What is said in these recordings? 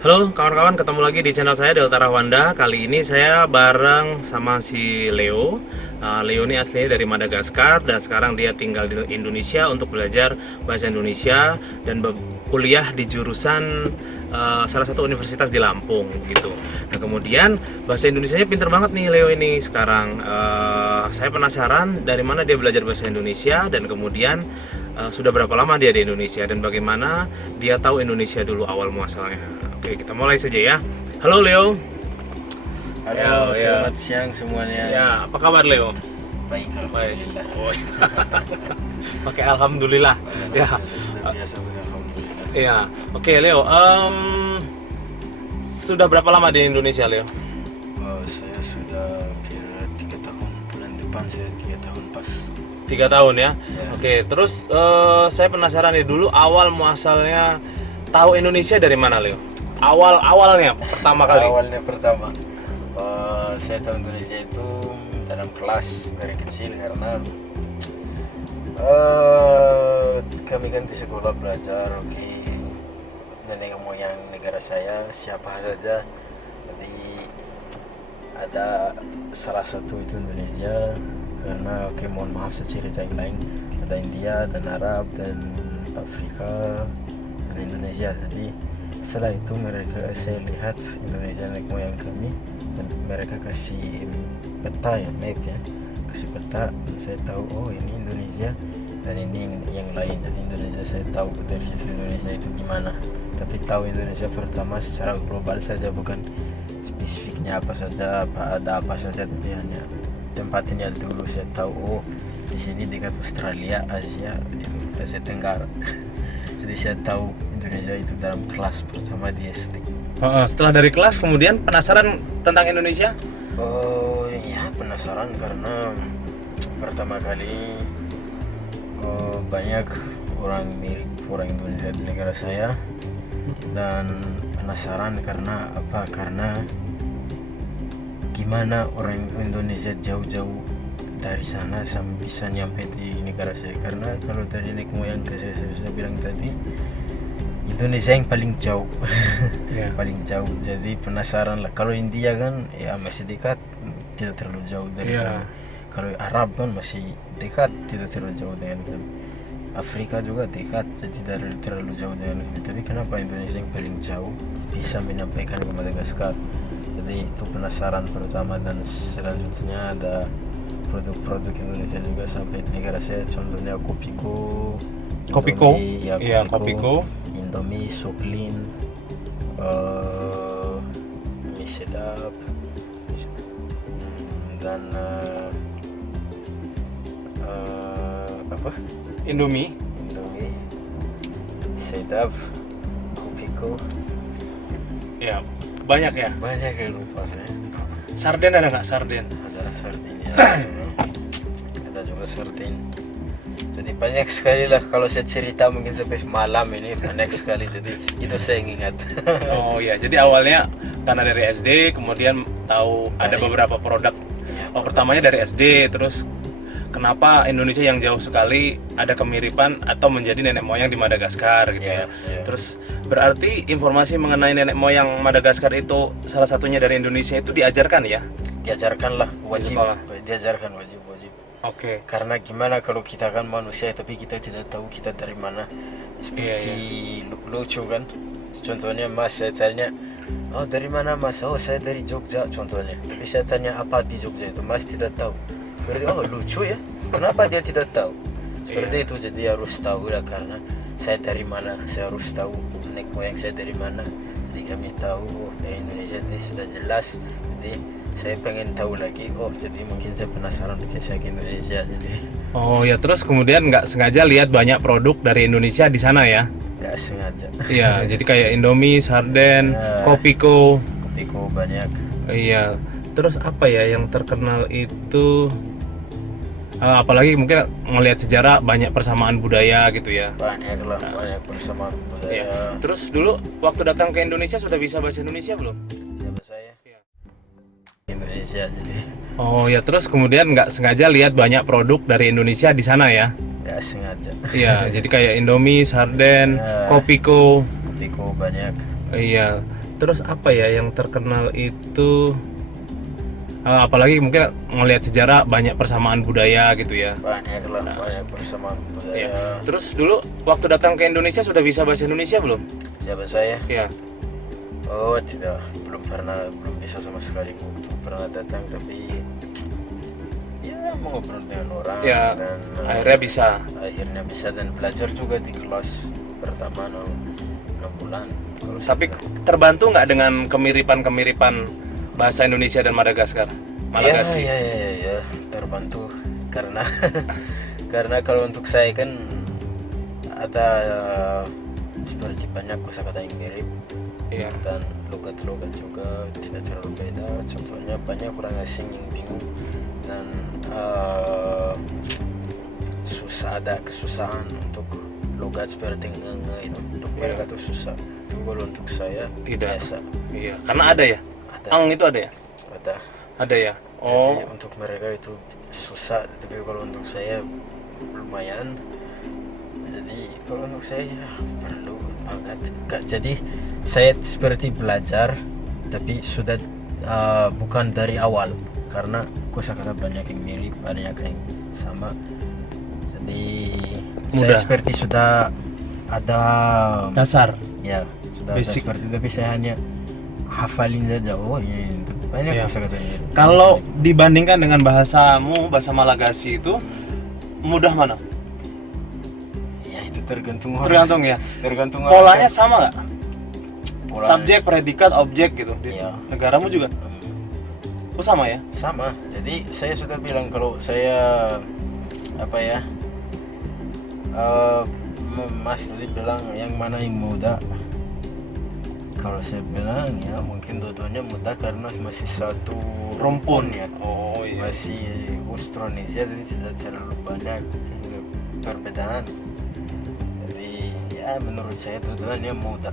Halo kawan-kawan, ketemu lagi di channel saya Delta Rahwanda. Kali ini saya bareng sama si Leo. Leo ini aslinya dari Madagaskar dan sekarang dia tinggal di Indonesia untuk belajar bahasa Indonesia dan kuliah di jurusan salah satu universitas di Lampung gitu. Nah, kemudian bahasa Indonesianya pinter banget nih Leo ini sekarang. Saya penasaran dari mana dia belajar bahasa Indonesia dan kemudian sudah berapa lama dia di Indonesia dan bagaimana dia tahu Indonesia dulu awal muasalnya. Oke, kita mulai saja ya. Halo Leo. Halo, selamat siang semuanya. Ya, apa kabar Leo? Baik, alhamdulillah. Oh, Oke, alhamdulillah. Ya, Sudah biasa alhamdulillah. ya. Oke Leo. Sudah berapa lama di Indonesia Leo? Oh, saya sudah hampir 3 tahun. Bulan depan saya 3 tahun pas. 3 tahun ya. Ya. Oke, terus saya penasaran nih dulu awal muasalnya tahu Indonesia dari mana Leo? Awalnya pertama kali. Awalnya pertama, saya tahu Indonesia itu dalam kelas dari kecil karena kami kan di sekolah belajar, nenek moyang negara saya siapa saja. Jadi ada salah satu itu Indonesia karena mohon maaf saya cerita yang lain, ada India dan Arab dan Afrika dan Indonesia. Jadi setelah itu saya lihat Indonesia nenek moyang kami dan mereka kasih peta ya, map ya, kasih peta dan saya tahu oh ini Indonesia dan ini yang lain. Jadi Indonesia saya tahu dari situ Indonesia itu gimana, tapi tahu Indonesia pertama secara global saja, bukan spesifiknya apa saja, ada apa saja, tapi hanya tempatnya dulu saya tahu oh di sini dekat Australia, Asia, itu Asia Tenggara. Jadi saya tahu Indonesia itu dalam kelas pertama di SD. Setelah dari kelas kemudian penasaran tentang Indonesia? Oh ya, penasaran karena pertama kali banyak orang mirip orang Indonesia di negara saya, dan penasaran karena apa? Karena gimana orang Indonesia jauh-jauh dari sana sampai bisa nyampe di negara saya. Karena kalau dari nenek moyang saya bilang tadi, Indonesia yang paling jauh. Yeah. Paling jauh. Jadi penasaran lah. Kalau India kan ya masih dekat, tidak terlalu jauh dari kami. Kalau Arab kan masih dekat, tidak terlalu jauh dengan kami. Afrika juga dekat, jadi tidak terlalu jauh dengan kami. Tapi kenapa Indonesia yang paling jauh bisa menyampaikan ke Madagaskar? Jadi itu penasaran pertama, dan selanjutnya ada produk-produk Indonesia juga sampai di negara saya. Contohnya Kopiko, Indomie, Iya, Kopiko, Indomie, Soklin, mie sedap, dan apa? Indomie. Indomie, sedap, Kopiko, Ya, banyak ya. banyak yang lupa saya. Sarden ada nggak sarden? Ada sardinnya, ada juga sardin. Jadi banyak sekali lah, kalau saya cerita mungkin sampai malam ini banyak sekali. Jadi itu saya ingat. Oh ya, jadi awalnya karena dari SD, kemudian tahu ada Dari- beberapa produk. Ya, Oh, pertamanya dari SD, terus kenapa Indonesia yang jauh sekali ada kemiripan atau menjadi nenek moyang di Madagaskar gitu ya. Iya, iya. Terus berarti informasi mengenai nenek moyang Madagaskar itu salah satunya dari Indonesia itu diajarkan ya? diajarkan lah, wajib. sekolah. Diajarkan wajib. Oke. Karena gimana kalau kita kan manusia tapi kita tidak tahu kita dari mana. Seperti lucu kan. Contohnya mas, saya tanya, oh dari mana mas? Oh saya dari Jogja contohnya. Tapi saya tanya apa di Jogja itu, mas tidak tahu. Berarti oh lucu ya, kenapa dia tidak tahu? Seperti itu. Jadi harus tahu lah, karena saya dari mana, saya harus tahu nenek moyang saya dari mana. Jadi kami tahu oh, dari Indonesia ini sudah jelas. Jadi saya pengen tahu lagi, oh jadi mungkin saya penasaran bikin saya ke Indonesia. Jadi Oh ya, terus kemudian nggak sengaja lihat banyak produk dari Indonesia di sana ya? nggak sengaja. Iya, jadi kayak Indomie, sarden, Ya. Kopiko. Kopiko banyak. Iya. Terus apa ya yang terkenal itu? Apalagi mungkin ngelihat sejarah banyak persamaan budaya gitu ya. Banyak lah, banyak persamaan budaya. Iya. Terus dulu waktu datang ke Indonesia sudah bisa bahasa Indonesia belum? Siapa saya? Iya. Indonesia. Jadi Oh ya, terus kemudian nggak sengaja lihat banyak produk dari Indonesia di sana ya? nggak sengaja. Iya, jadi kayak Indomie, sarden, Ya. Kopiko. Beko banyak. Iya. Terus apa ya yang terkenal itu? Apalagi mungkin ngelihat sejarah banyak persamaan budaya gitu ya. Banyak lah, banyak persamaan budaya. Iya. Terus dulu waktu datang ke Indonesia sudah bisa bahasa Indonesia belum? Siapa saya? Iya. Oh tidak, belum bisa sama sekali waktu pernah datang, tapi ya mau ngobrol dengan orang Ya, dan akhirnya bisa dan belajar juga di kelas pertama 6 bulan. Kalau Tapi saya- terbantu nggak dengan kemiripan bahasa Indonesia dan Madagaskar? Malagasi. Ya, terbantu karena karena kalau untuk saya kan ada seperti banyak kosakata yang mirip Iya. dan logat-logat juga tidak terlalu beda. Contohnya banyak orang asing yang bingung dan ada kesusahan untuk logat seperti nge itu untuk mereka tuh susah. Itu kalau untuk saya Tidak. biasa. Iya. Karena ada ya. Ada. Ang itu ada ya. Ada. Ada ya. Jadi untuk mereka itu susah, tapi kalau untuk saya lumayan. Jadi kalau untuk saya ya, perlu banget. Jadi saya seperti belajar, tapi sudah bukan dari awal karena kosakata banyak yang mirip, banyak yang sama. Jadi saya Mudah. seperti sudah ada Dasar. ya sudah ada Basic. seperti, tapi saya hanya hafalin saja. Oh ini banyak Iya. kosakata yang mirip. Kalau dibandingkan dengan bahasamu, bahasa Malagasi itu mudah mana? Ya itu tergantung orang. Tergantung ya. Tergantung orang. Polanya sama nggak? Pola- Subjek, predikat, objek gitu. Di Iya. negaramu juga? Oh sama ya? Sama. Jadi saya sudah bilang kalau saya apa ya? Mas tadi bilang yang mana yang muda. Kalau saya bilang ya mungkin dua-duanya muda karena masih satu Rumpun ya. Oh iya. Masih Austronesia, jadi tidak terlalu banyak perbedaan. Jadi ya menurut saya dua-duanya muda.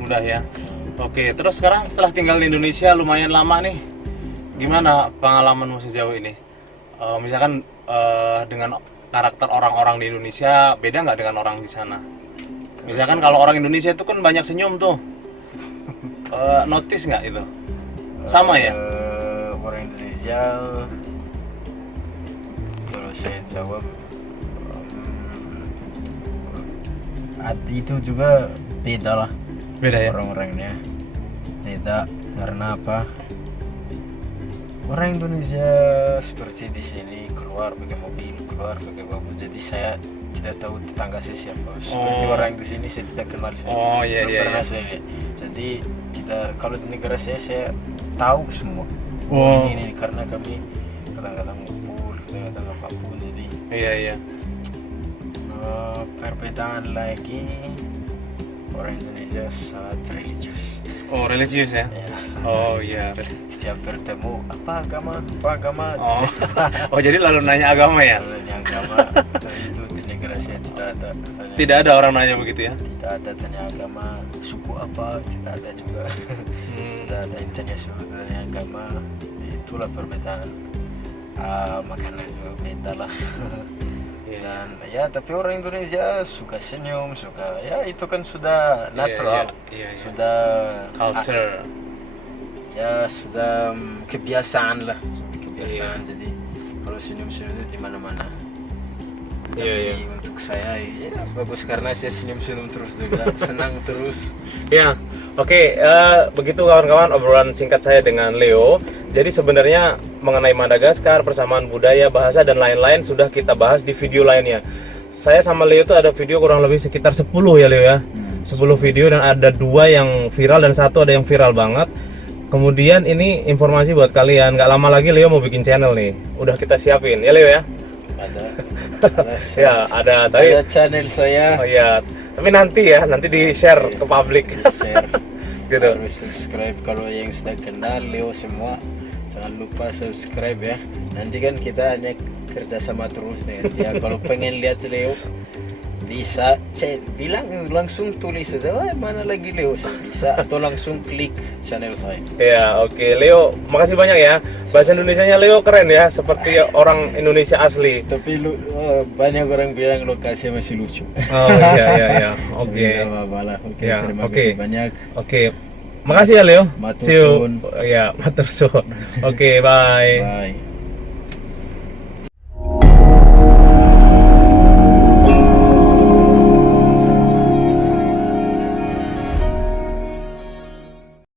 Mudah ya. Oke, terus sekarang setelah tinggal di Indonesia lumayan lama nih, gimana pengalamanmu sejauh ini? Misalkan dengan karakter orang-orang di Indonesia beda nggak dengan orang di sana? Misalkan kalau orang Indonesia itu kan banyak senyum tuh, notice nggak itu? Sama ya? Orang Indonesia kalau saya jawab itu juga beda lah Beda ya? orang-orangnya beda karena apa, orang Indonesia seperti di sini keluar pakai mobil, keluar pakai mobil, jadi saya tidak tahu tetangga saya siapa. Seperti Oh. orang di sini saya tidak kenal saya. Oh iya Belum iya. pernah iya. saya lihat. Jadi tidak, kalau di negara saya tahu semua. Oh. Ini karena kami kadang-kadang ngumpul, kadang-kadang apapun. Jadi Iya iya. perbedaan lagi, orang Indonesia sangat religius. Oh religius ya? Ya, sangat Oh religius. iya. Setiap bertemu apa agama. Oh. Oh jadi lalu nanya agama ya? Kalau yang agama itu di negara saya tidak ada. Tidak ada orang nanya begitu ya? Tidak ada tanya agama, suku apa, tidak ada juga. Tidak ada yang tanya suku, tanya agama. Itulah perbedaan. Makanan juga beda lah. Dan ya tapi orang Indonesia suka senyum, suka ya itu kan sudah natural. Iya, iya. Sudah Culture. ya sudah kebiasaan lah, kebiasaan. Iya. Jadi kalau senyum-senyum itu di mana-mana. Iya, Tapi untuk saya ya bagus karena saya senyum-senyum terus juga, senang terus. Ya, oke. Begitu kawan-kawan obrolan singkat saya dengan Leo. Jadi sebenarnya mengenai Madagaskar, persamaan budaya, bahasa dan lain-lain sudah kita bahas di video lainnya. Saya sama Leo itu ada video kurang lebih sekitar 10 ya Leo ya. 10 video dan ada 2 yang viral dan 1 ada yang viral banget. Kemudian ini informasi buat kalian, nggak lama lagi Leo mau bikin channel nih. Udah kita siapin ya Leo ya. Ada Ya, ada tadi. ada channel saya. Oh iya, tapi nanti ya, nanti di-share ke publik. Di share. Gitu. Harus subscribe kalau yang sudah kenal Leo semua. Jangan lupa subscribe ya. Nanti kan kita hanya kerjasama terus dengan dia. Kalau pengen lihat Leo Bisa, saya bilang langsung tulis saja, "Wah, mana lagi Leo?" Saya bisa, atau langsung klik channel saya. Ya, oke. Leo, makasih banyak ya. Bahasa Indonesianya Leo keren ya, seperti orang Indonesia asli. Tapi banyak orang bilang lokasinya masih lucu. Oh iya iya iya. Oke. Tidak apa-apa lah. Oke, Ya, terima oke. kasih banyak. Oke. Makasih ya Leo. Matur See you. suwun. Ya, matur suwun. Oke, bye. Bye.